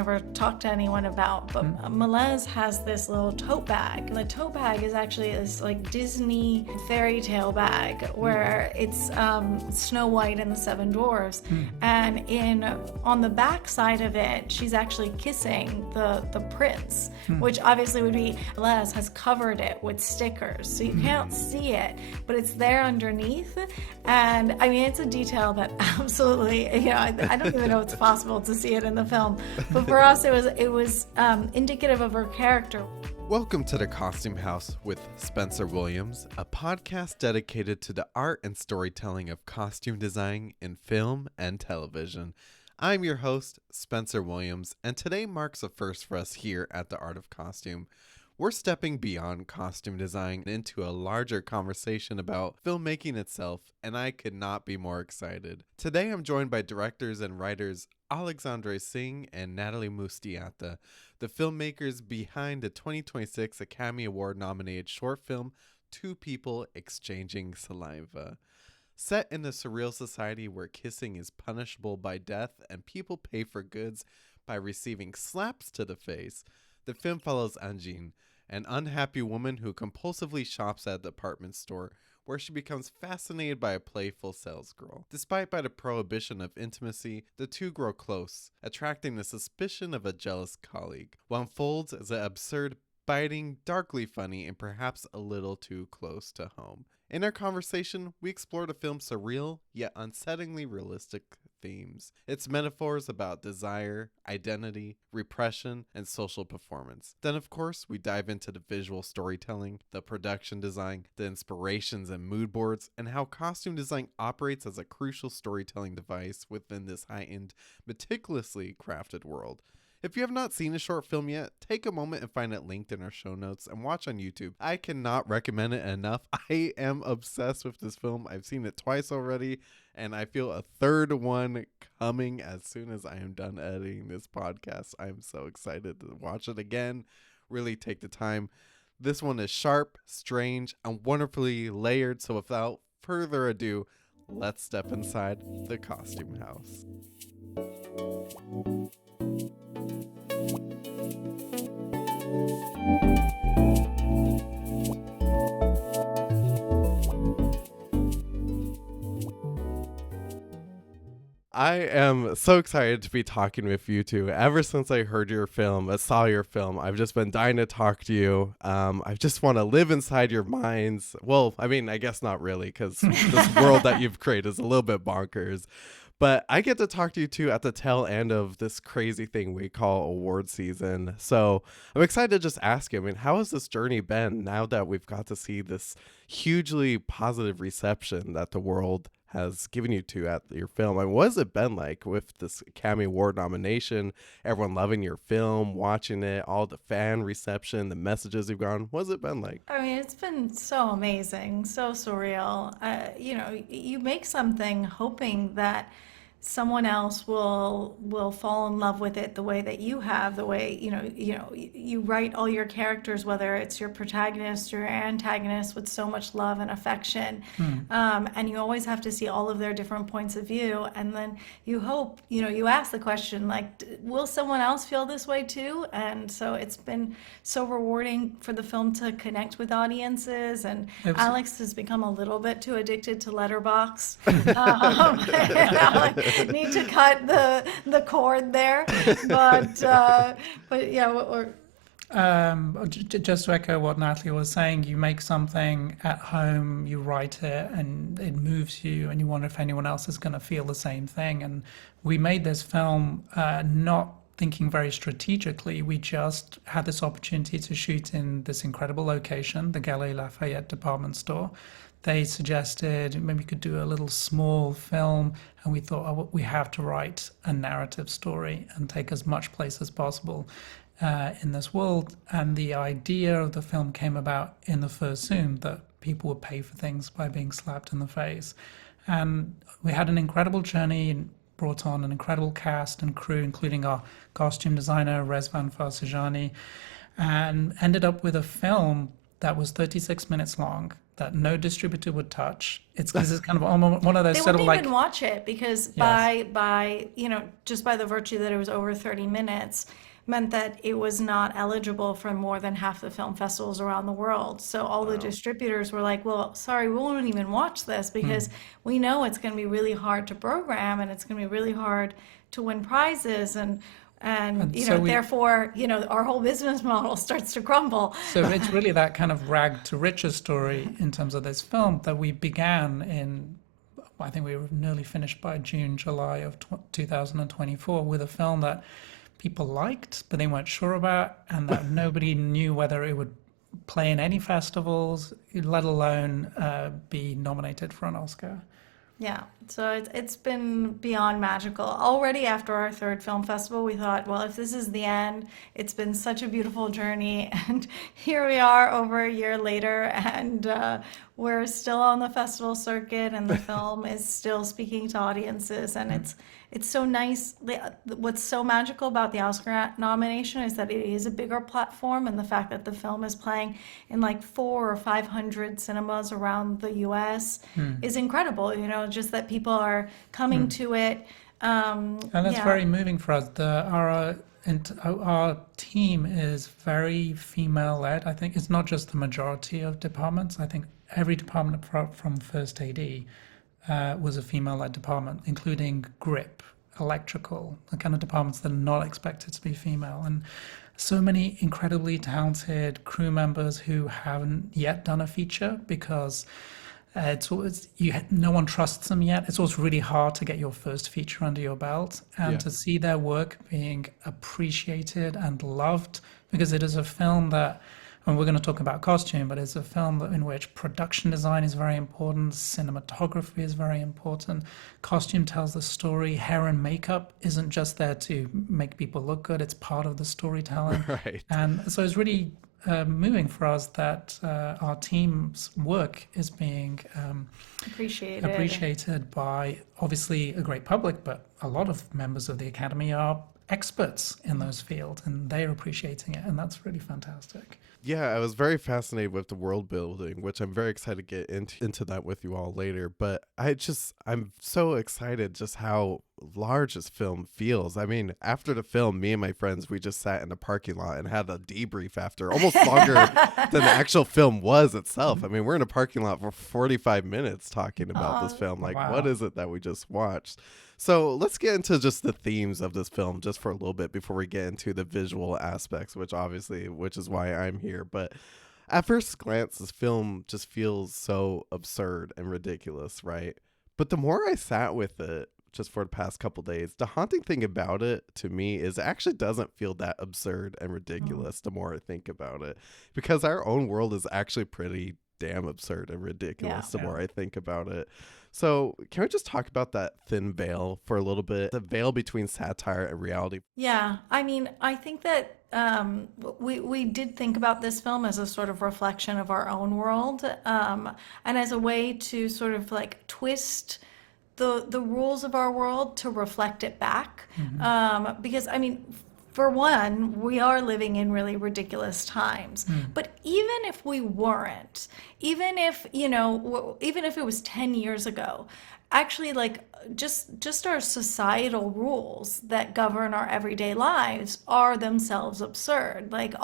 never talked to anyone about, but Melez has this little tote bag. And the tote bag is actually this like Disney fairy tale bag where it's Snow White and the Seven Dwarfs. And on the back side of it, she's actually kissing the prince, which obviously would be, Melez has covered it with stickers. So you can't see it, but it's there underneath. And I mean, it's a detail that absolutely, I don't even know if it's possible to see it in the film, but for us it was indicative of her character. Welcome to the Costume House with Spencer Williams, a podcast dedicated to the art and storytelling of costume design in film and television. I'm your host, Spencer Williams, and today marks a first for us here at The Art of Costume. We're stepping beyond costume design into a larger conversation about filmmaking itself, and I could not be more excited. Today I'm joined by directors and writers Alexandre Singh and Natalie Musteata, the filmmakers behind the 2026 Academy Award nominated short film Two People Exchanging Saliva. Set in a surreal society where kissing is punishable by death and people pay for goods by receiving slaps to the face, the film follows Angine, an unhappy woman who compulsively shops at a department store where she becomes fascinated by a playful salesgirl. Despite by the prohibition of intimacy, the two grow close, attracting the suspicion of a jealous colleague. What unfolds is an absurd, biting, darkly funny, and perhaps a little too close to home. In our conversation, we explore the film's surreal, yet unsettlingly realistic themes. Its metaphors about desire, identity, repression, and social performance. Then, of course, we dive into the visual storytelling, the production design, the inspirations and mood boards, and how costume design operates as a crucial storytelling device within this heightened, meticulously crafted world. If you have not seen the short film yet, take a moment and find it linked in our show notes and watch on YouTube. I cannot recommend it enough. I am obsessed with this film. I've seen it twice already, and I feel a third one coming as soon as I am done editing this podcast. I'm so excited to watch it again. Really take the time. This one is sharp, strange, and wonderfully layered. So without further ado, let's step inside the costume house. I am so excited to be talking with you two. Ever since I heard your film, I saw your film, I've just been dying to talk to you. I just want to live inside your minds. Well, I mean, I guess not really, because this world that you've created is a little bit bonkers. But I get to talk to you two at the tail end of this crazy thing we call award season. So I'm excited to just ask you, I mean, how has this journey been now that we've got to see this hugely positive reception that the world has given you to at your film? I mean, what has it been like with this Academy Award nomination, everyone loving your film, watching it, all the fan reception, the messages you've gotten? What has it been like? I mean, it's been so amazing, so surreal. You make something hoping that someone else will fall in love with it the way that you have, the way you write all your characters, whether it's your protagonist or your antagonist, with so much love and affection. And you always have to see all of their different points of view, and then you hope, you ask the question, like, will someone else feel this way too? And so it's been so rewarding for the film to connect with audiences, and Alex has become a little bit too addicted to Letterboxd. Need to cut the cord there, but yeah. Just to echo what Natalie was saying, you make something at home, you write it, and it moves you, and you wonder if anyone else is going to feel the same thing. And we made this film not thinking very strategically. We just had this opportunity to shoot in this incredible location, the Galeries Lafayette department store. They suggested maybe we could do a little small film, and we thought, oh, we have to write a narrative story and take as much place as possible in this world. And the idea of the film came about in the first Zoom, that people would pay for things by being slapped in the face. And we had an incredible journey and brought on an incredible cast and crew, including our costume designer, Rezvan Farsajani, and ended up with a film that was 36 minutes long, that no distributor would touch. It's because it's kind of almost one of those They sort of wouldn't like, even watch it because yes. by just by the virtue that it was over 30 minutes meant that it was not eligible for more than half the film festivals around the world. So all the Wow. distributors were like, well, sorry, we won't even watch this because we know it's going to be really hard to program and it's going to be really hard to win prizes and And so we, therefore, our whole business model starts to crumble. so it's really that kind of rag to riches story in terms of this film that we began in, I think we were nearly finished by June, July of 2024 with a film that people liked, but they weren't sure about, and that nobody knew whether it would play in any festivals, let alone be nominated for an Oscar. Yeah, so it's been beyond magical. Already after our third film festival, we thought, well, if this is the end, it's been such a beautiful journey, and here we are over a year later, and we're still on the festival circuit, and the film is still speaking to audiences, and it's so nice. What's so magical about the Oscar nomination is that it is a bigger platform, and the fact that the film is playing in like 400 or 500 cinemas around the U.S. is incredible. Just that people are coming to it. And that's Yeah. very moving for us. Our team is very female-led. I think it's not just the majority of departments. I think every department from first AD was a female-led department, including grip, electrical, the kind of departments that are not expected to be female. And so many incredibly talented crew members who haven't yet done a feature because it's always no one trusts them yet. It's always really hard to get your first feature under your belt, and Yeah. to see their work being appreciated and loved, because it is a film that, and we're going to talk about costume, but it's a film in which production design is very important, cinematography is very important, costume tells the story, hair and makeup isn't just there to make people look good, it's part of the storytelling. Right. And so it's really moving for us that our team's work is being appreciated by obviously a great public, but a lot of members of the Academy are experts in those fields and they're appreciating it, and that's really fantastic. Yeah, I was very fascinated with the world building, which I'm very excited to get into that with you all later. But I'm so excited just how large this film feels. I mean, after the film, me and my friends, we just sat in the parking lot and had a debrief after, almost longer than the actual film was itself. I mean, we're in a parking lot for 45 minutes talking about this film. Like, wow. What is it that we just watched? So let's get into just the themes of this film just for a little bit before we get into the visual aspects, which is why I'm here. But at first glance, this film just feels so absurd and ridiculous, right? But the more I sat with it just for the past couple days, the haunting thing about it to me is it actually doesn't feel that absurd and ridiculous the more I think about it, because our own world is actually pretty damn absurd and ridiculous the more I think about it. So can we just talk about that thin veil for a little bit, the veil between satire and reality? Yeah, I mean, I think that we did think about this film as a sort of reflection of our own world, and as a way to sort of like twist the rules of our world to reflect it back. Because I mean, for one, we are living in really ridiculous times. But even if we weren't, even if, even if it was 10 years ago, actually like just our societal rules that govern our everyday lives are themselves absurd. Like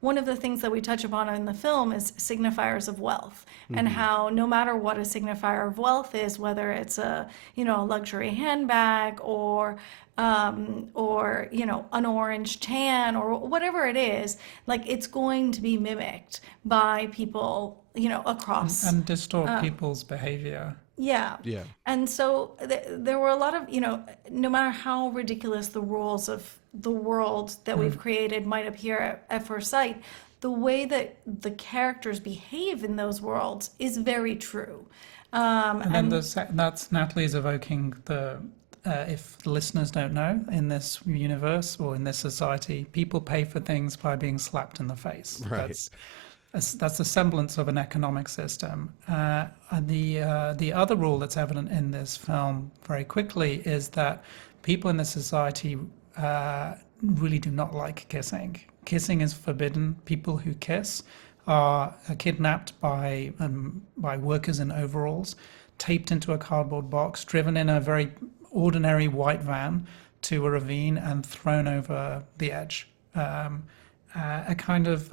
one of the things that we touch upon in the film is signifiers of wealth, and how no matter what a signifier of wealth is, whether it's a luxury handbag or an orange tan or whatever it is, like it's going to be mimicked by people, across. And distort people's behavior. Yeah. Yeah. And so there were a lot of, no matter how ridiculous the rules of the world that we've created might appear at first sight, the way that the characters behave in those worlds is very true. And then that's Natalie's evoking if listeners don't know, in this universe or in this society, people pay for things by being slapped in the face. Right. That's a semblance of an economic system. And the other rule that's evident in this film very quickly is that people in this society really do not like kissing. Kissing is forbidden. People who kiss are kidnapped by workers in overalls, taped into a cardboard box, driven in a very ordinary white van to a ravine, and thrown over the edge. A kind of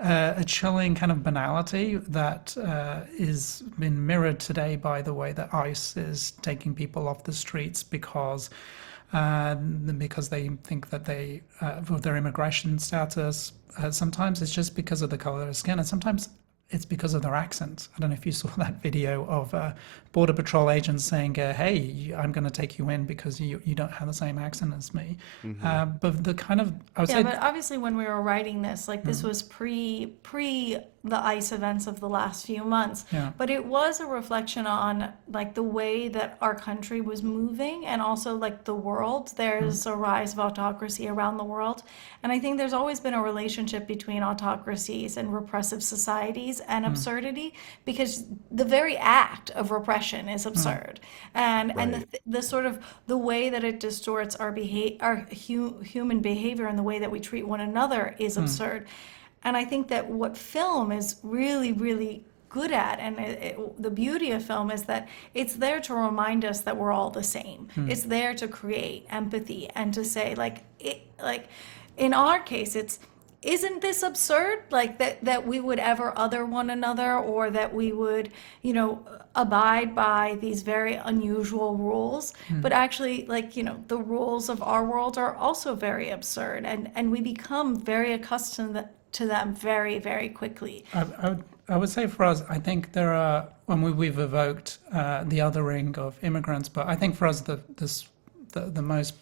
a chilling kind of banality that is been mirrored today by the way that ICE is taking people off the streets because they think that they, for their immigration status, sometimes it's just because of the color of their skin, and sometimes it's because of their accent. I don't know if you saw that video of Border Patrol agents saying, hey, I'm going to take you in because you don't have the same accent as me. But the kind of, I would say... but obviously when we were writing this, like this was pre the ICE events of the last few months. Yeah. But it was a reflection on like the way that our country was moving, and also like the world. There's a rise of autocracy around the world. And I think there's always been a relationship between autocracies and repressive societies and absurdity, because the very act of repression is absurd. And the sort of the way that it distorts our human behavior and the way that we treat one another is absurd. And I think that what film is really, really good at, and the beauty of film, is that it's there to remind us that we're all the same. It's there to create empathy and to say, like in our case, isn't this absurd? Like that we would ever other one another, or that we would, abide by these very unusual rules. But actually, the rules of our world are also very absurd, and we become very accustomed to them very, very quickly. I would say for us, I think there are, when we've evoked the othering of immigrants, but I think for us the most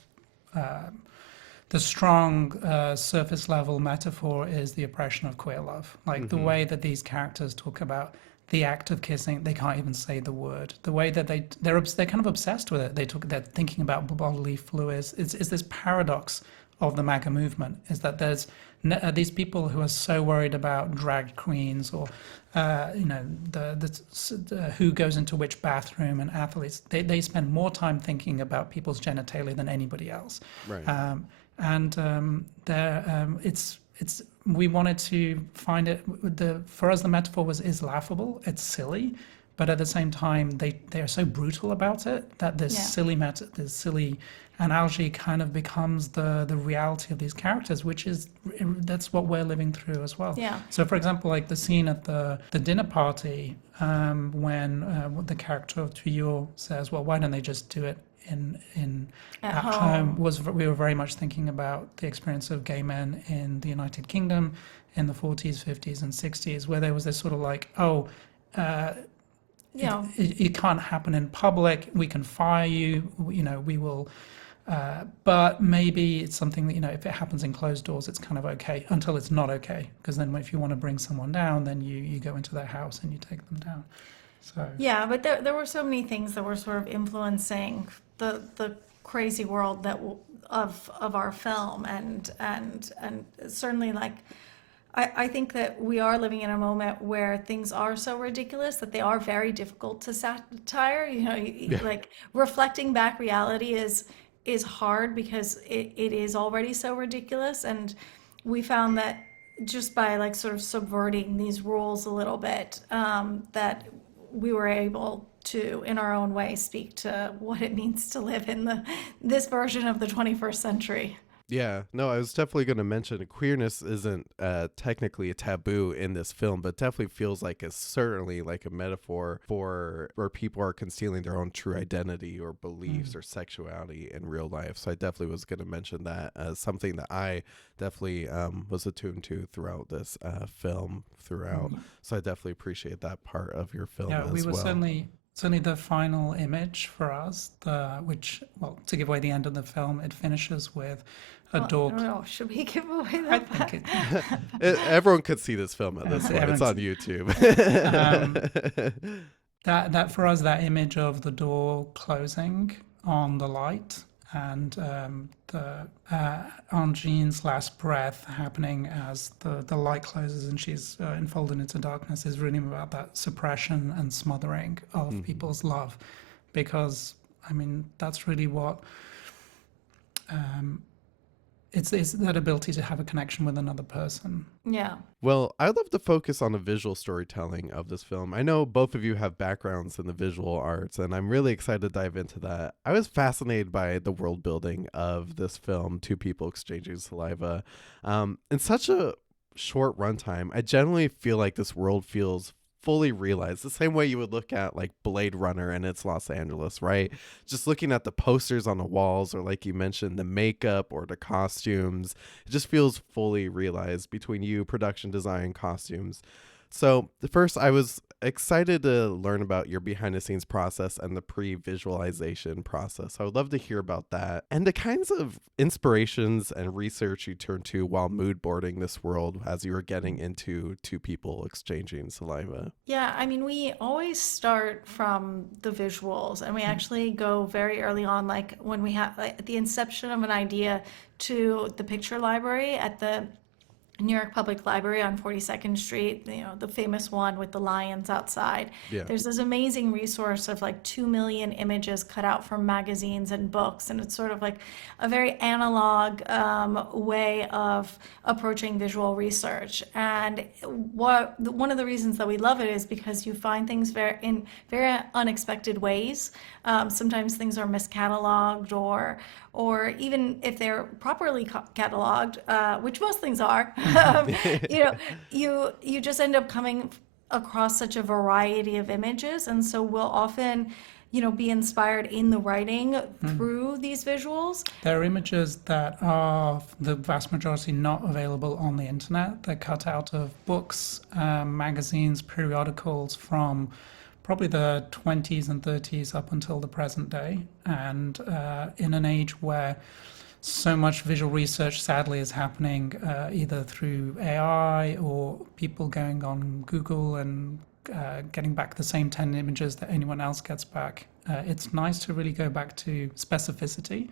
the strong surface level metaphor is the oppression of queer love. Like the way that these characters talk about the act of kissing, they can't even say the word. The way that they're kind of obsessed with it. They're thinking about bodily fluids. It's this paradox of the MAGA movement, is that there's these people who are so worried about drag queens, or who goes into which bathroom, and athletes. They spend more time thinking about people's genitalia than anybody else. Right. We wanted to find it. For us, the metaphor is laughable. It's silly, but at the same time, they are so brutal about it that this silly analogy kind of becomes the reality of these characters, that's what we're living through as well. Yeah. So, for example, like the scene at the dinner party, when the character of Tuyul says, "Well, why don't they just do it at home?" We were very much thinking about the experience of gay men in the United Kingdom in the 40s, 50s, and 60s, where there was this sort of like, it can't happen in public. We can fire you. We will. But maybe it's something that, if it happens in closed doors, it's kind of okay until it's not okay. Because then if you want to bring someone down, then you go into their house and you take them down. So yeah, but there were so many things that were sort of influencing the crazy world of our film, and certainly I think that we are living in a moment where things are so ridiculous that they are very difficult to satire. Like reflecting back reality is hard because it is already so ridiculous, and we found that just by sort of subverting these rules a little bit, that we were able to, in our own way, speak to what it means to live in this version of the 21st century. Yeah, no, I was definitely going to mention queerness isn't technically a taboo in this film, but definitely feels like it's certainly like a metaphor for where people are concealing their own true identity or beliefs or sexuality in real life. So I definitely was going to mention that as something that I definitely was attuned to throughout this film throughout. So I definitely appreciate that part of your film as well. Yeah, we were certainly the final image for us, to give away the end of the film, it finishes with a door. Oh, should we give away I that? think Everyone could see this film at this point. It's on YouTube. That for us, that image of the door closing on the light, and Angine's last breath happening as the light closes and she's enfolded into darkness, is really about that suppression and smothering of people's love, because that's really what it's that ability to have a connection with another person. Yeah. Well, I'd love to focus on the visual storytelling of this film. I know both of you have backgrounds in the visual arts, and I'm really excited to dive into that. I was fascinated by the world building of this film, Two People Exchanging Saliva. In such a short runtime, I generally feel like this world feels fully realized, the same way you would look at like Blade Runner and it's Los Angeles, right? Just looking at the posters on the walls, or like you mentioned, the makeup or the costumes, it just feels fully realized between you, production design, costumes. So first, I was excited to learn about your behind the scenes process and the pre-visualization process. I would love to hear about that and the kinds of inspirations and research you turned to while mood boarding this world as you were getting into Two People Exchanging Saliva. Yeah, I mean, we always start from the visuals, and we actually go very early on, like when we have like, at the inception of an idea to the picture library at the New York Public Library on 42nd Street, the famous one with the lions outside. Yeah. There's this amazing resource of like 2 million images cut out from magazines and books. And it's sort of like a very analog way of approaching visual research. And one of the reasons that we love it is because you find things in very unexpected ways. Sometimes things are miscatalogued, or even if they're properly cataloged, which most things are, you just end up coming across such a variety of images, and so we'll often, be inspired in the writing through these visuals. There are images that are the vast majority not available on the internet. They're cut out of books, magazines, periodicals from probably the 20s and 30s up until the present day. And in an age where so much visual research, sadly, is happening either through AI or people going on Google and getting back the same 10 images that anyone else gets back. It's nice to really go back to specificity.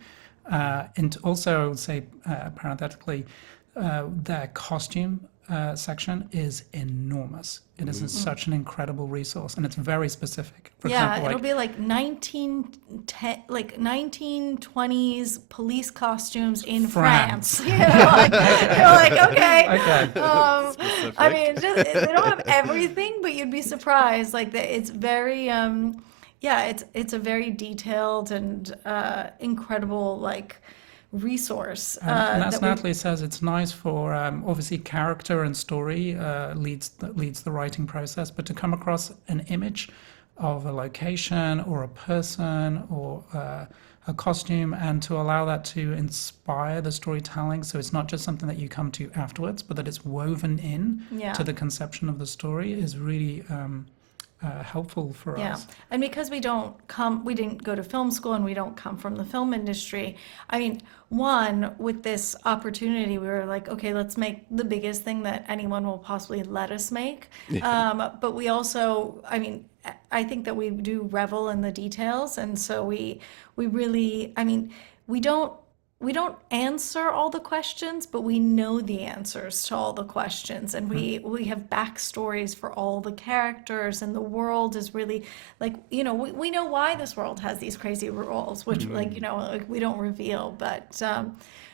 And also, I would say, parenthetically, their costume section is enormous. It is such an incredible resource, and it's very specific. For example, it'll be like 1920s police costumes in France. You're like, okay. I mean, they don't have everything, but you'd be surprised. Like, it's very, it's a very detailed and incredible, like, resource. And as Natalie says, it's nice for obviously character and story leads the writing process, but to come across an image of a location or a person or a costume, and to allow that to inspire the storytelling, so it's not just something that you come to afterwards, but that it's woven in to the conception of the story, is really helpful for us. And because we didn't go to film school and we don't come from the film industry, I mean, with this opportunity, we were like, okay, let's make the biggest thing that anyone will possibly let us make. But we also, I mean, I think that we do revel in the details. And so we really, I mean, we don't answer all the questions, but we know the answers to all the questions, and we have backstories for all the characters, and the world is really like, we know why this world has these crazy rules, which like we don't reveal, but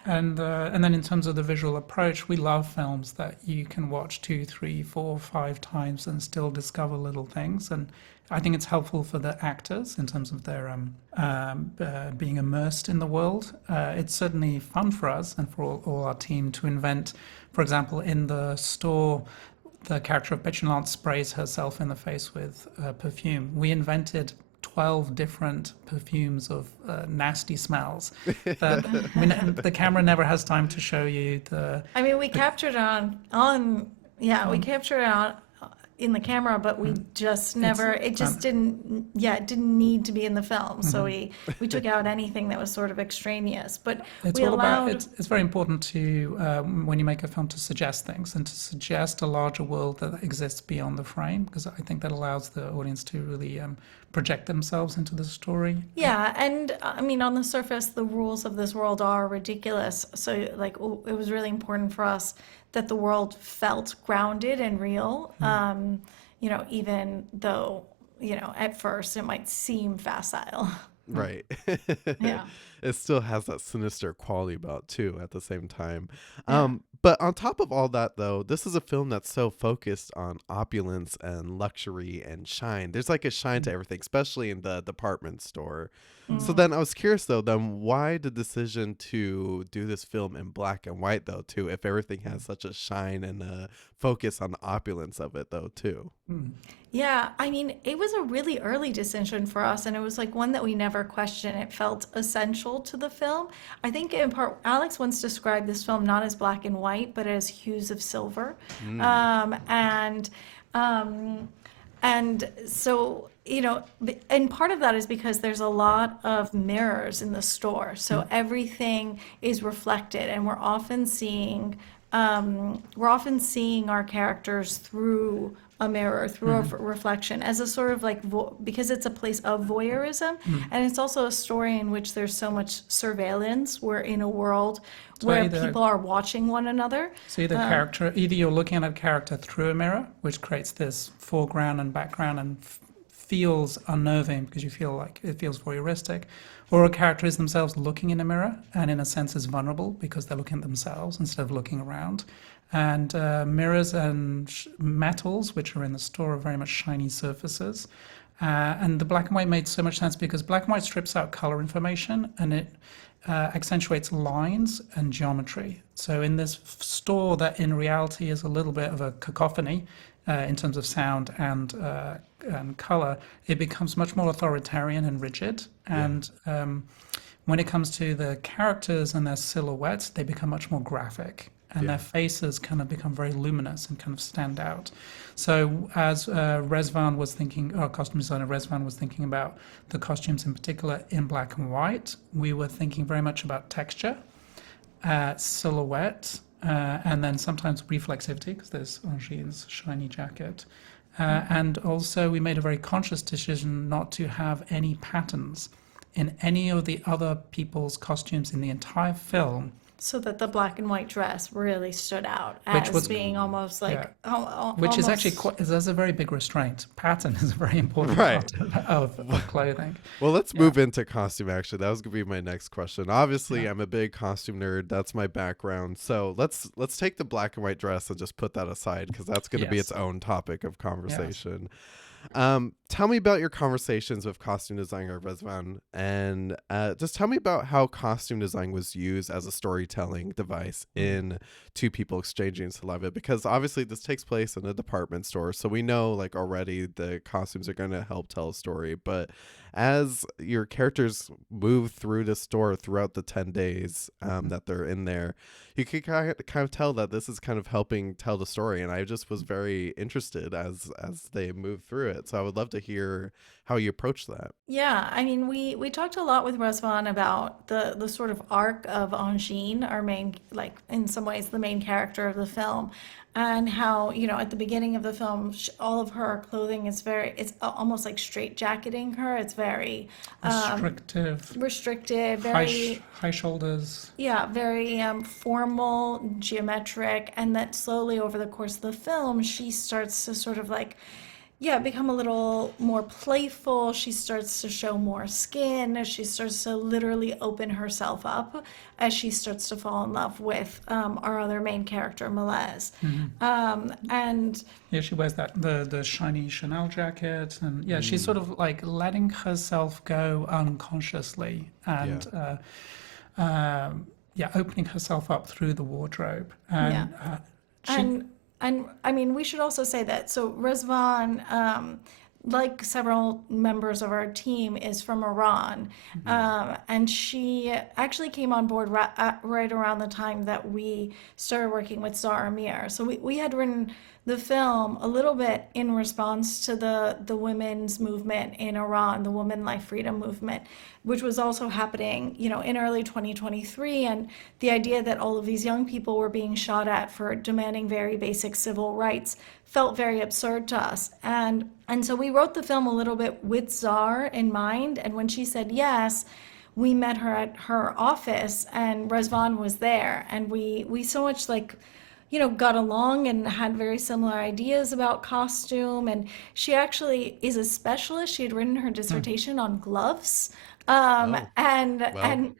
and then in terms of the visual approach, we love films that you can watch 2, 3, 4, 5 times and still discover little things. And I think it's helpful for the actors in terms of their being immersed in the world. It's certainly fun for us and for all our team to invent. For example, in the store, the character of Petulance sprays herself in the face with perfume. We invented 12 different perfumes of nasty smells that the camera never has time to show you. We captured it we captured it on in the camera, but we just never, it didn't need to be in the film. So we took out anything that was sort of extraneous, but it's very important to, when you make a film, to suggest things and to suggest a larger world that exists beyond the frame, because I think that allows the audience to really project themselves into the story. Yeah, and I mean, on the surface, the rules of this world are ridiculous. So like, it was really important for us that the world felt grounded and real, even though, at first it might seem facile. Right. Yeah. It still has that sinister quality about it too at the same time. Yeah. But on top of all that though, this is a film that's so focused on opulence and luxury and shine. There's like a shine to everything, especially in the department store. So Mm. then I was curious though, then why the decision to do this film in black and white though too, if everything has such a shine and a focus on the opulence of it though too. Mm. Yeah, I mean, it was a really early decision for us, and it was like one that we never questioned. It felt essential to the film. I think in part, Alex once described this film not as black and white, but as hues of silver. Mm. Um, and um, and so, and part of that is because there's a lot of mirrors in the store. So everything is reflected, and we're often seeing our characters through a mirror, through a reflection, as a sort of like because it's a place of voyeurism, and it's also a story in which there's so much surveillance. We're in a world So where either people are watching one another. So either you're looking at a character through a mirror, which creates this foreground and background and feels unnerving because you feel like it feels voyeuristic, or a character is themselves looking in a mirror and in a sense is vulnerable because they're looking at themselves instead of looking around. And mirrors and metals, which are in the store, are very much shiny surfaces. And the black and white made so much sense because black and white strips out color information and it accentuates lines and geometry. So in this store that in reality is a little bit of a cacophony in terms of sound and color, it becomes much more authoritarian and rigid. And when it comes to the characters and their silhouettes, they become much more graphic. And their faces kind of become very luminous and kind of stand out. So as Rezvan was thinking, our costume designer Rezvan was thinking about the costumes in particular in black and white, we were thinking very much about texture, silhouette, and then sometimes reflexivity, because there's Angine's shiny jacket. And also we made a very conscious decision not to have any patterns in any of the other people's costumes in the entire film. So that the black and white dress really stood out Which as was- being almost like, Which is actually almost- there's a very big restraint. Pattern is a very important Right. part of clothing. Well, let's move into costume actually. That was going to be my next question. Obviously, I'm a big costume nerd. That's my background. So, let's take the black and white dress and just put that aside because that's going to be Yes. its own topic of conversation. Tell me about your conversations with costume designer Rezvan, and just tell me about how costume design was used as a storytelling device in Two People Exchanging Saliva, because obviously this takes place in a department store, so we know like already the costumes are going to help tell a story. But as your characters move through the store throughout the 10 days that they're in there, you can kind of tell that this is kind of helping tell the story, and I just was very interested as they move through it. So I would love to hear how you approach that. Yeah, I mean, we talked a lot with Rezvan about the sort of arc of Angine, our main, like in some ways the main character of the film, and how, at the beginning of the film, all of her clothing is it's almost like straight jacketing her. It's very restrictive, very high shoulders. yeah, very formal, geometric, and that slowly over the course of the film, she starts to sort of like, become a little more playful. She starts to show more skin. She starts to literally open herself up as she starts to fall in love with our other main character, Melez. And Yeah, she wears the shiny Chanel jacket, and she's sort of like letting herself go unconsciously, and opening herself up through the wardrobe. And And I mean, we should also say that. So Rezvan, like several members of our team, is from Iran, and she actually came on board right around the time that we started working with Zara Amir. So we had written the film a little bit in response to the women's movement in Iran, the Women Life Freedom movement, which was also happening, in early 2023. And the idea that all of these young people were being shot at for demanding very basic civil rights felt very absurd to us. And so we wrote the film a little bit with Zar in mind. And when she said yes, we met her at her office, and Rezvan was there. And we so much got along and had very similar ideas about costume. And she actually is a specialist. She had written her dissertation on gloves. Oh, And well.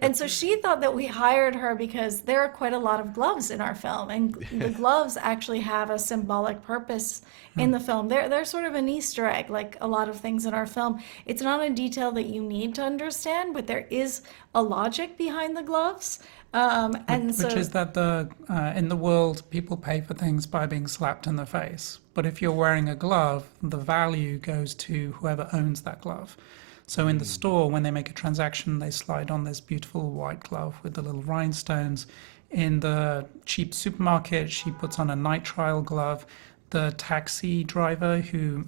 and so she thought that we hired her because there are quite a lot of gloves in our film, and the gloves actually have a symbolic purpose in the film. They're sort of an Easter egg, like a lot of things in our film. It's not a detail that you need to understand, but there is a logic behind the gloves. And Which so is that the in the world people pay for things by being slapped in the face, but if you're wearing a glove, the value goes to whoever owns that glove. So in the store, when they make a transaction, they slide on this beautiful white glove with the little rhinestones. In the cheap supermarket, she puts on a nitrile glove. The taxi driver who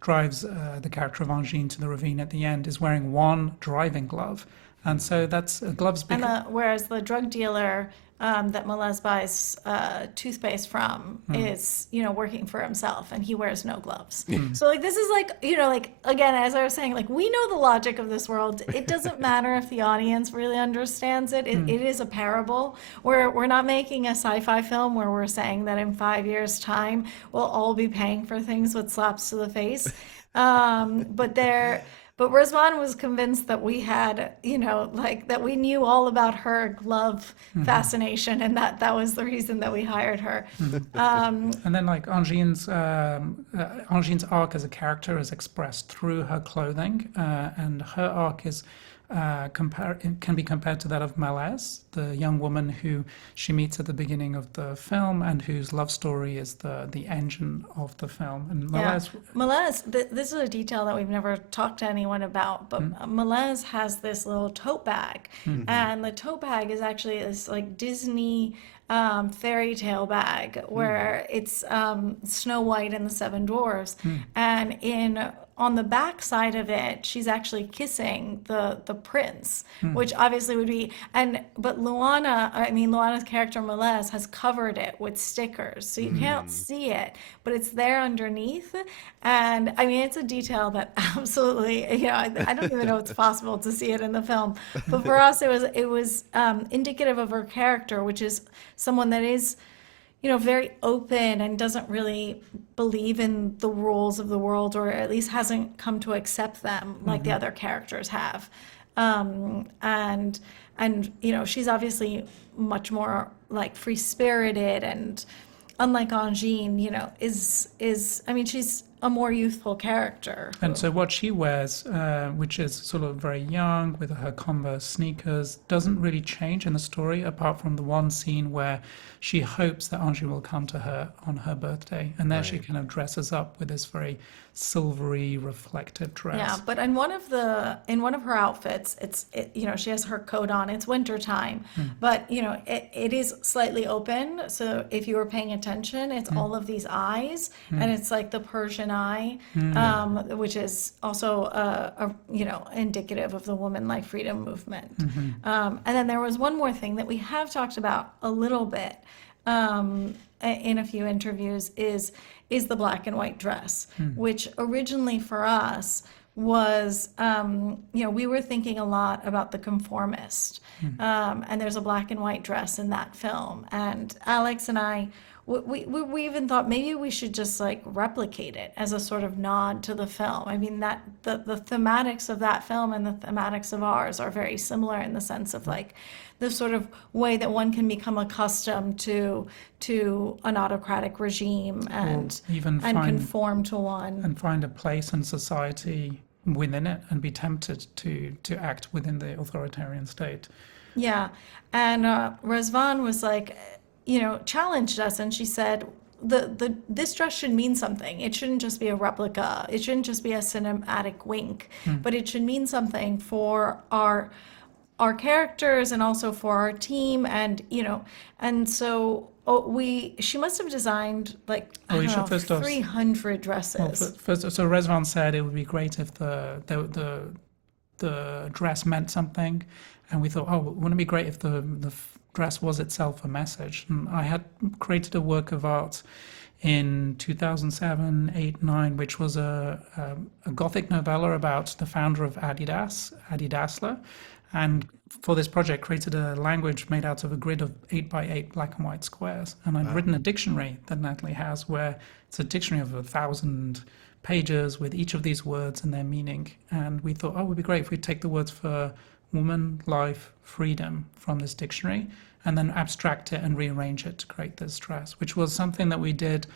drives the character of Angine to the ravine at the end is wearing one driving glove. And so that's gloves and become. whereas the drug dealer that Melez buys toothpaste from is, working for himself, and he wears no gloves. So like this is like, like again, as I was saying, like we know the logic of this world. It doesn't matter if the audience really understands it. It is a parable. We're not making a sci-fi film where we're saying that in 5 years' time we'll all be paying for things with slaps to the face. But there. But Rizwan was convinced that we had, like that we knew all about her glove fascination, and that was the reason that we hired her. And then, like Angine's arc as a character is expressed through her clothing, and her arc is can be compared to that of Malaz, the young woman who she meets at the beginning of the film, and whose love story is the engine of the film. And Malaz, Melez, this is a detail that we've never talked to anyone about, but Melez has this little tote bag, and the tote bag is actually this like Disney fairy tale bag where it's Snow White and the Seven Dwarfs, and on the back side of it, she's actually kissing the prince, which obviously would be but Luana's character Melez has covered it with stickers, so you can't see it, but it's there underneath. And I mean, it's a detail that absolutely, I don't even know if it's possible to see it in the film, but for us, it was indicative of her character, which is someone that is very open and doesn't really believe in the rules of the world, or at least hasn't come to accept them like the other characters have. And she's obviously much more like free spirited, and unlike Angine, she's a more youthful character. and so what she wears, which is sort of very young with her Converse sneakers, doesn't really change in the story, apart from the one scene where she hopes that Angine will come to her on her birthday, and there she kind of dresses up with this very silvery, reflective dress. Yeah, but in one of her outfits, she has her coat on. It's winter time, but it is slightly open. So if you were paying attention, it's all of these eyes, and it's like the Persian eye, which is also indicative of the woman-like freedom movement. And then there was one more thing that we have talked about a little bit in a few interviews is the black and white dress, which originally for us was, we were thinking a lot about the conformist. And there's a black and white dress in that film. And Alex and I, we even thought maybe we should just like replicate it as a sort of nod to the film. I mean, that the thematics of that film and the thematics of ours are very similar in the sense of like the sort of way that one can become accustomed to an autocratic regime and conform to one. And find a place in society within it and be tempted to act within the authoritarian state. Yeah. And Razvan was like, challenged us, and she said, this dress should mean something. It shouldn't just be a replica. It shouldn't just be a cinematic wink, but it should mean something for our characters and also for our team. And and so she must have designed like 300 dresses. Well, so Rezvan said it would be great if the dress meant something, and we thought, wouldn't it be great if the dress was itself a message? And I had created a work of art in 2007, 8, 9, which was a Gothic novella about the founder of Adidas, Adi Dassler, and for this project created a language made out of a grid of 8 by 8 black and white squares. And I'd written a dictionary that Natalie has, where it's a dictionary of 1,000 pages with each of these words and their meaning. And we thought, oh, it would be great if we take the words for woman, life, freedom from this dictionary and then abstract it and rearrange it to create this dress, which was something that we did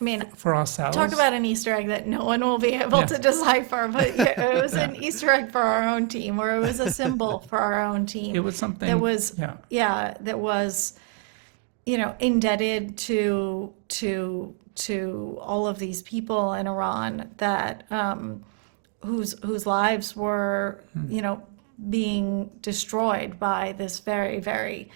I mean, for ourselves. talk about an Easter egg that no one will be able to decipher, but yeah, it was an Easter egg for our own team, or it was a symbol for our own team. It was something that was, that was, indebted to all of these people in Iran that whose lives were, being destroyed by this very, very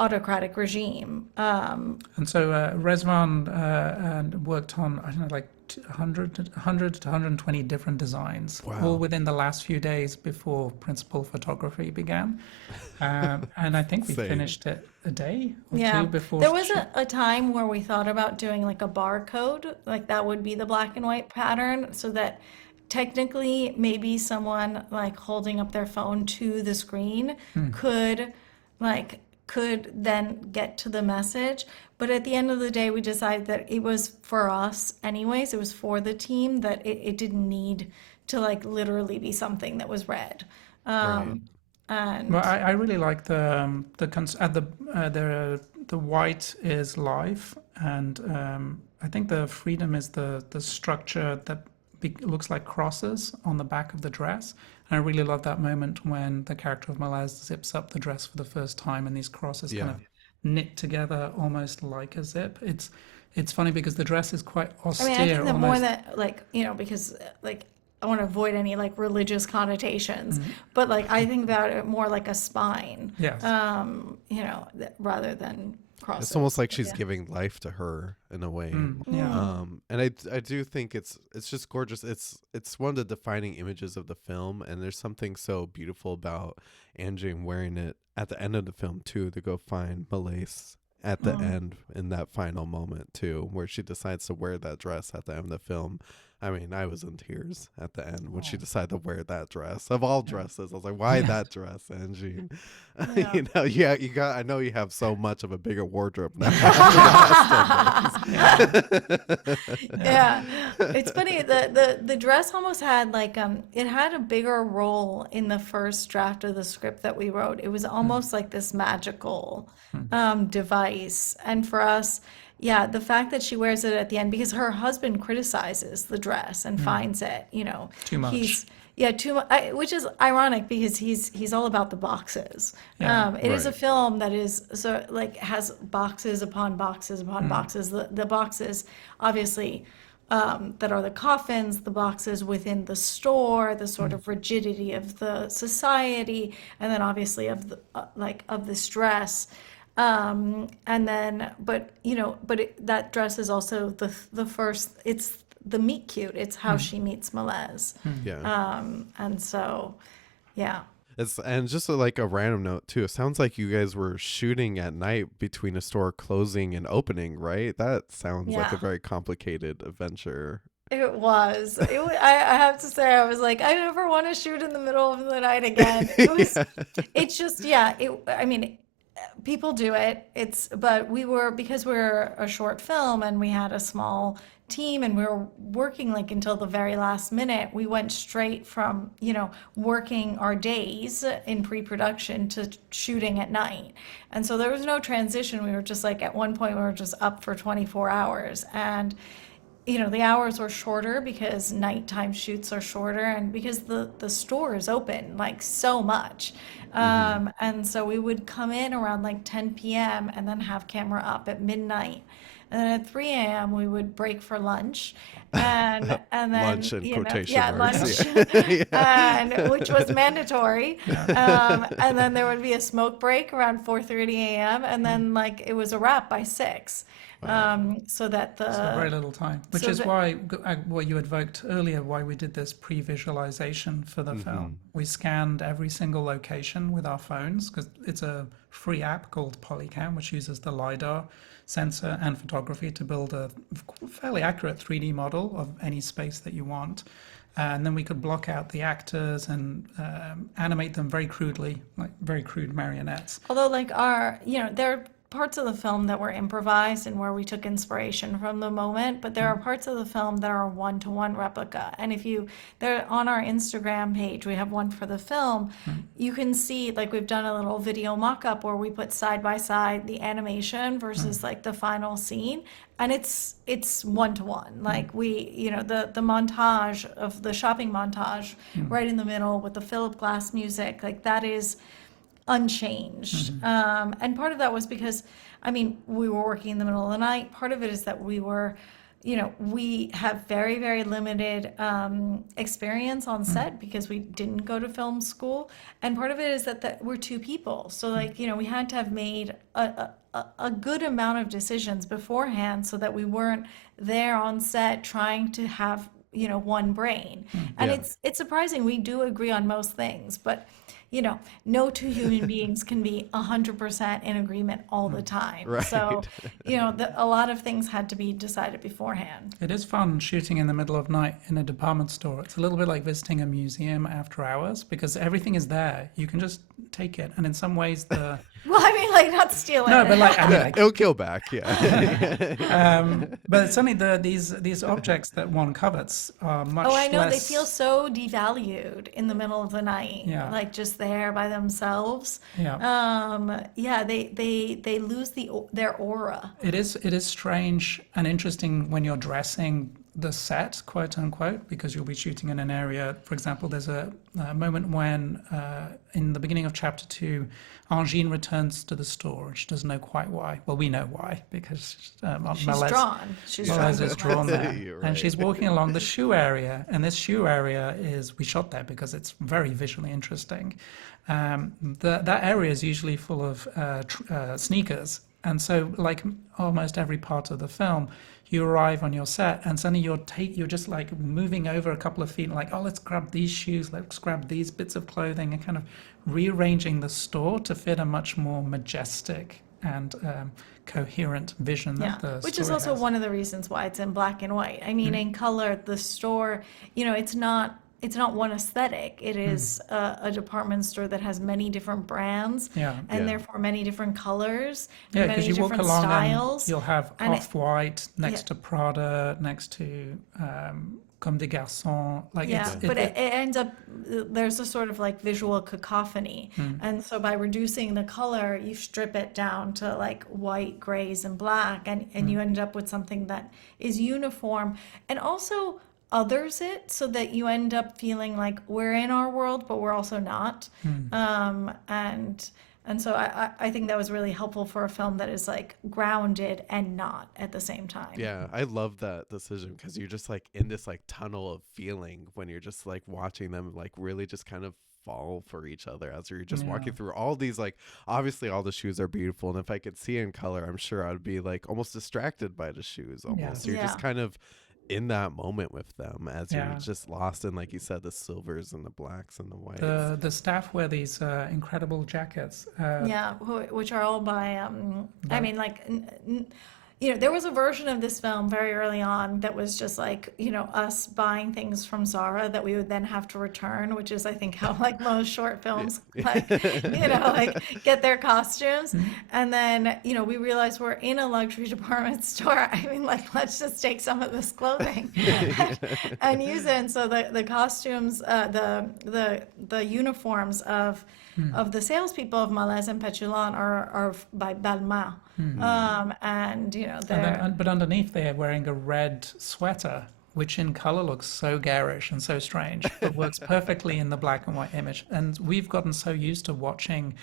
autocratic regime. And so Rezvan worked on, I don't know, like 100 to 120 different designs, all within the last few days before principal photography began. And I think we finished it a day or two before. There was a time where we thought about doing like a barcode, like that would be the black and white pattern, so that technically maybe someone like holding up their phone to the screen could then get to the message. But at the end of the day, we decided that it was for us anyways, it was for the team, that it didn't need to like literally be something that was read. And well, I really like the white is life, and I think the freedom is the structure that looks like crosses on the back of the dress. And I really love that moment when the character of Malaz zips up the dress for the first time and these crosses kind of knit together almost like a zip. It's funny because the dress is quite austere. I think the more that because I want to avoid any like religious connotations, but like I think about it more like a spine. Yes. Rather than crosses. It's almost like she's giving life to her in a way. And I do think it's just gorgeous. It's one of the defining images of the film, and there's something so beautiful about Angine wearing it at the end of the film too, to go find Malaise at the end in that final moment too, where she decides to wear that dress at the end of the film. I mean, I was in tears at the end when she decided to wear that dress. Of all dresses, I was like, why that dress, Angine? You got. I know you have so much of a bigger wardrobe now. It's funny. The dress almost had like it had a bigger role in the first draft of the script that we wrote. It was almost like this magical device, and for us. Yeah, the fact that she wears it at the end, because her husband criticizes the dress and finds it, too much. Too much, which is ironic because he's all about the boxes. It is a film that is so like has boxes upon boxes upon boxes. The boxes, obviously, that are the coffins, the boxes within the store, the sort of rigidity of the society, and then obviously of the of this dress. And then, but that dress is also the first. It's the meet cute. It's how she meets Malaz. And so, And just like a random note too. It sounds like you guys were shooting at night between a store closing and opening, right? That sounds like a very complicated adventure. It was. I have to say, I was like, I never want to shoot in the middle of the night again. It was. It's just I mean. People do it. But because we're a short film and we had a small team and we were working like until the very last minute, we went straight from, working our days in pre-production to shooting at night. And so there was no transition. We were just like, at one point we were just up for 24 hours, and the hours were shorter because nighttime shoots are shorter, and because the store is open like so much. And so we would come in around like 10 p.m. and then have camera up at midnight. And then at 3 a.m. we would break for lunch, and then lunch in quotation marks. Lunch, and which was mandatory. And then there would be a smoke break around 4:30 a.m. and then like it was a wrap by 6. So very little time, which is why what you evoked earlier, why we did this pre-visualization for the film. We scanned every single location with our phones because it's a free app called Polycam, which uses the LiDAR sensor and photography to build a fairly accurate 3D model of any space that you want. And then we could block out the actors and animate them very crudely, like very crude marionettes. Although like they're parts of the film that were improvised and where we took inspiration from the moment, but there are parts of the film that are one-to-one replica. And if you, they're on our Instagram page, we have one for the film, you can see, like, we've done a little video mock-up where we put side by side the animation versus like the final scene. And it's one-to-one. Like, we, you know, the montage of the shopping montage right in the middle with the Philip Glass music, like, that is unchanged. And part of that was because, I mean, we were working in the middle of the night. Part of it is that we were, you know, we have very, very limited experience on set because we didn't go to film school. And part of it is that we're two people. So, like, you know, we had to have made a good amount of decisions beforehand so that we weren't there on set trying to have, you know, one brain. And Yeah. it's surprising. We do agree on most things, but, you know, no two human beings can be 100% in agreement all the time. Right. So, you know, a lot of things had to be decided beforehand. It is fun shooting in the middle of night in a department store. It's a little bit like visiting a museum after hours because everything is there. You can just take it. And in some ways, the Well, I mean, like, not steal it. no, but like I mean, like, It'll go back, yeah. but certainly these objects that one covets are much Oh, I know. They less. feel so devalued in the middle of the night, Yeah. like just there by themselves. Yeah. They lose their aura. It is strange and interesting when you're dressing the set, quote unquote, because you'll be shooting in an area. For example, there's a moment when in the beginning of chapter 2, Angine returns to the store and she doesn't know quite why. Well, we know why because She's Melez drawn. She's is drawn there, You're and she's right. walking along the shoe area. And this shoe area we shot there because it's very visually interesting. That area is usually full of sneakers, and so like almost every part of the film, you arrive on your set and suddenly you're just like moving over a couple of feet, like, oh, let's grab these shoes, let's grab these bits of clothing, and kind of rearranging the store to fit a much more majestic and coherent vision Yeah, that the which is story also has. one of the reasons why it's in black and white. I mean, in color, the store, you know, it's not one aesthetic. It is a department store that has many different brands Yeah. and Yeah. therefore many different colors Yeah, and because many you walk different along styles. and you'll have and it- Off-White next Yeah. to Prada, next to Comme des Garçons. Like Yeah, it's, but it ends up, there's a sort of like visual cacophony. And so by reducing the color, you strip it down to like white, grays, and black, and you end up with something that is uniform and also others it so that you end up feeling like we're in our world, but we're also not. And so I think that was really helpful for a film that is like grounded and not at the same time. Yeah, I love that decision because you're just like in this like tunnel of feeling when you're just like watching them like really just kind of fall for each other as you're just walking through all these, like, obviously all the shoes are beautiful, and if I could see in color, I'm sure I'd be like almost distracted by the shoes almost. You're just Yeah. kind of in that moment with them as Yeah. you're just lost in, like you said, the silvers and the blacks and the whites. the staff wear these incredible jackets. Yeah, which are all by, I mean, like, you know, there was a version of this film very early on that was just like, you know, us buying things from Zara that we would then have to return, which is, I think, how like most short films, like, you know, like get their costumes. And then, you know, we realized we're in a luxury department store. I mean, like, let's just take some of this clothing and use it. And so the costumes, the uniforms of the salespeople of Malaise and Petulant are by Balmain. And, you know, they're... But underneath they're wearing a red sweater, which in color looks so garish and so strange, but works perfectly in the black and white image. And we've gotten so used to watching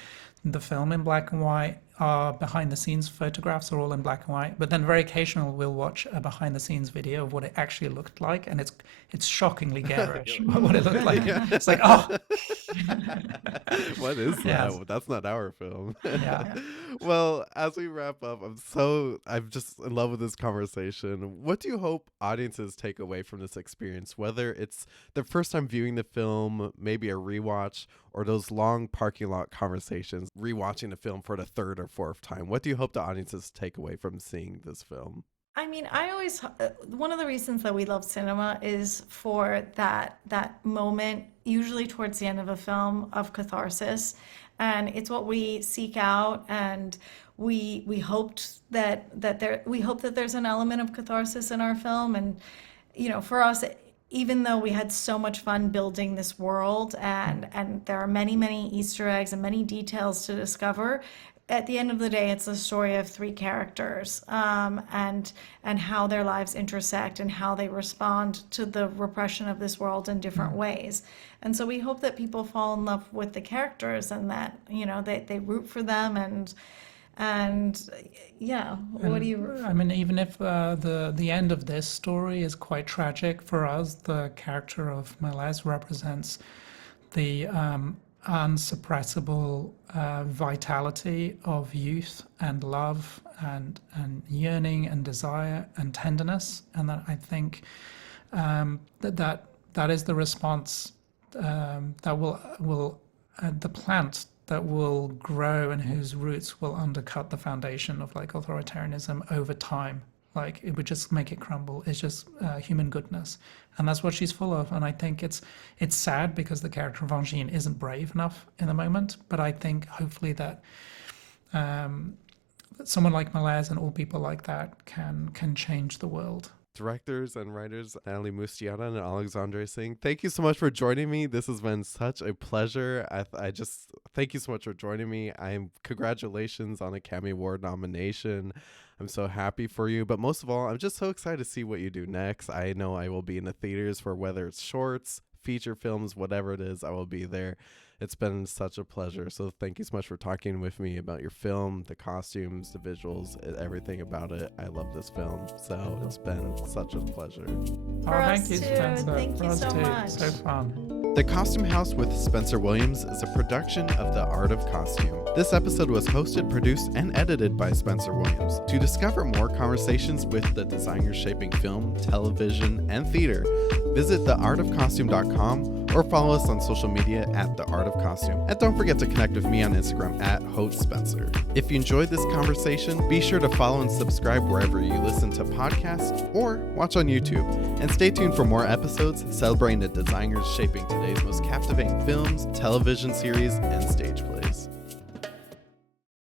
the film in black and white. Our behind the scenes photographs are all in black and white, but then very occasional we'll watch a behind the scenes video of what it actually looked like, and it's shockingly garish what it looked like. It's like, oh, What is that? Yes. That's not our film. yeah. Well, as we wrap up, I'm just in love with this conversation. What do you hope audiences take away from this experience, whether it's the first time viewing the film, maybe a rewatch, or those long parking lot conversations, rewatching the film for the third or fourth time? What do you hope the audiences take away from seeing this film? I mean, I always, one of the reasons that we love cinema is for that moment, usually towards the end of a film, of catharsis. And it's what we seek out. And we hoped we hope that there's an element of catharsis in our film. And for us, even though we had so much fun building this world, and there are many Easter eggs and many details to discover, at the end of the day, it's a story of three characters, and how their lives intersect and how they respond to the repression of this world in different ways. And so we hope that people fall in love with the characters, and that they root for them, and yeah. What do you? I mean, even if the end of this story is quite tragic for us, the character of Melez represents the unsuppressible vitality of youth and love and yearning and desire and tenderness, and that I think that is the response that will the plant that will grow and whose roots will undercut the foundation of like authoritarianism over time. Like it would just make it crumble. It's just human goodness, and that's what she's full of. And I think it's sad because the character of Angine isn't brave enough in the moment. But I think hopefully that someone like Melez and all people like that can change the world. Directors and writers Natalie Musteata and Alexandre Singh, thank you so much for joining me. This has been such a pleasure. I just thank you so much for joining me. Congratulations on Academy Award nomination. I'm so happy for you, but most of all, I'm just so excited to see what you do next. I know I will be in the theaters for whether it's shorts, feature films, whatever it is, I will be there. It's been such a pleasure. So thank you so much for talking with me about your film, the costumes, the visuals, everything about it. I love this film. So it's been such a pleasure. Thank you, Spencer. Thank you so much. So fun. The Costume House with Spencer Williams is a production of The Art of Costume. This episode was hosted, produced, and edited by Spencer Williams. To discover more conversations with the designers shaping film, television, and theater, visit theartofcostume.com or follow us on social media at The Art of Costume. And don't forget to connect with me on Instagram at HostSpencer. If you enjoyed this conversation, be sure to follow and subscribe wherever you listen to podcasts or watch on YouTube. And stay tuned for more episodes celebrating the designers shaping today's most captivating films, television series, and stage plays.